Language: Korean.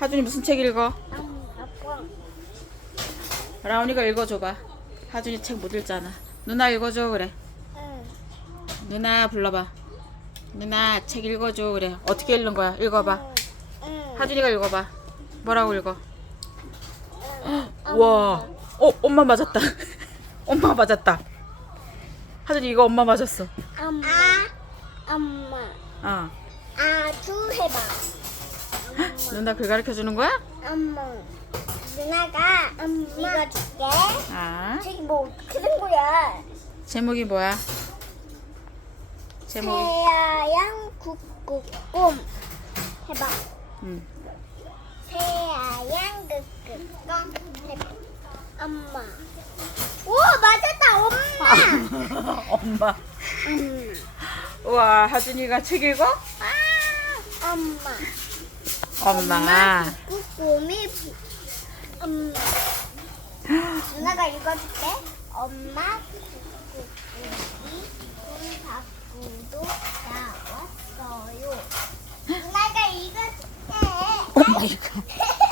하준이 무슨 책 읽어? 음, 아빠. 라온이가 읽어줘봐. 하준이 책 못 읽잖아. 누나 읽어줘 그래. 응. 누나 불러봐. 누나 책 읽어줘 그래. 어떻게 읽는 거야? 읽어봐. 응. 하준이가 읽어봐. 뭐라고 읽어? 와. 어 엄마 맞았다. 엄마 맞았다. 하준이 이거 엄마 맞았어. 엄마. 엄마. 어. 아주 해봐. 누나 글 가르쳐 주는 거야? 엄마. 누나가 읽어줄게. 아. 저기 뭐 어떻게 된 거야? 제목이 뭐야? 제목이. 새하얀 꾹꾹 해봐. 응. 새하얀 꾹꾹 해봐. 엄마. 오 맞았다 엄마. 엄마. 음. 우와 하준이가 책 읽어? 엄마. 엄마. 꾹꾹이 부- 엄마. 누나가 읽어줄게. 엄마 꾹꾹이 문 밖으로 나왔어요. 누나가 읽어줄게. 엄마 이거.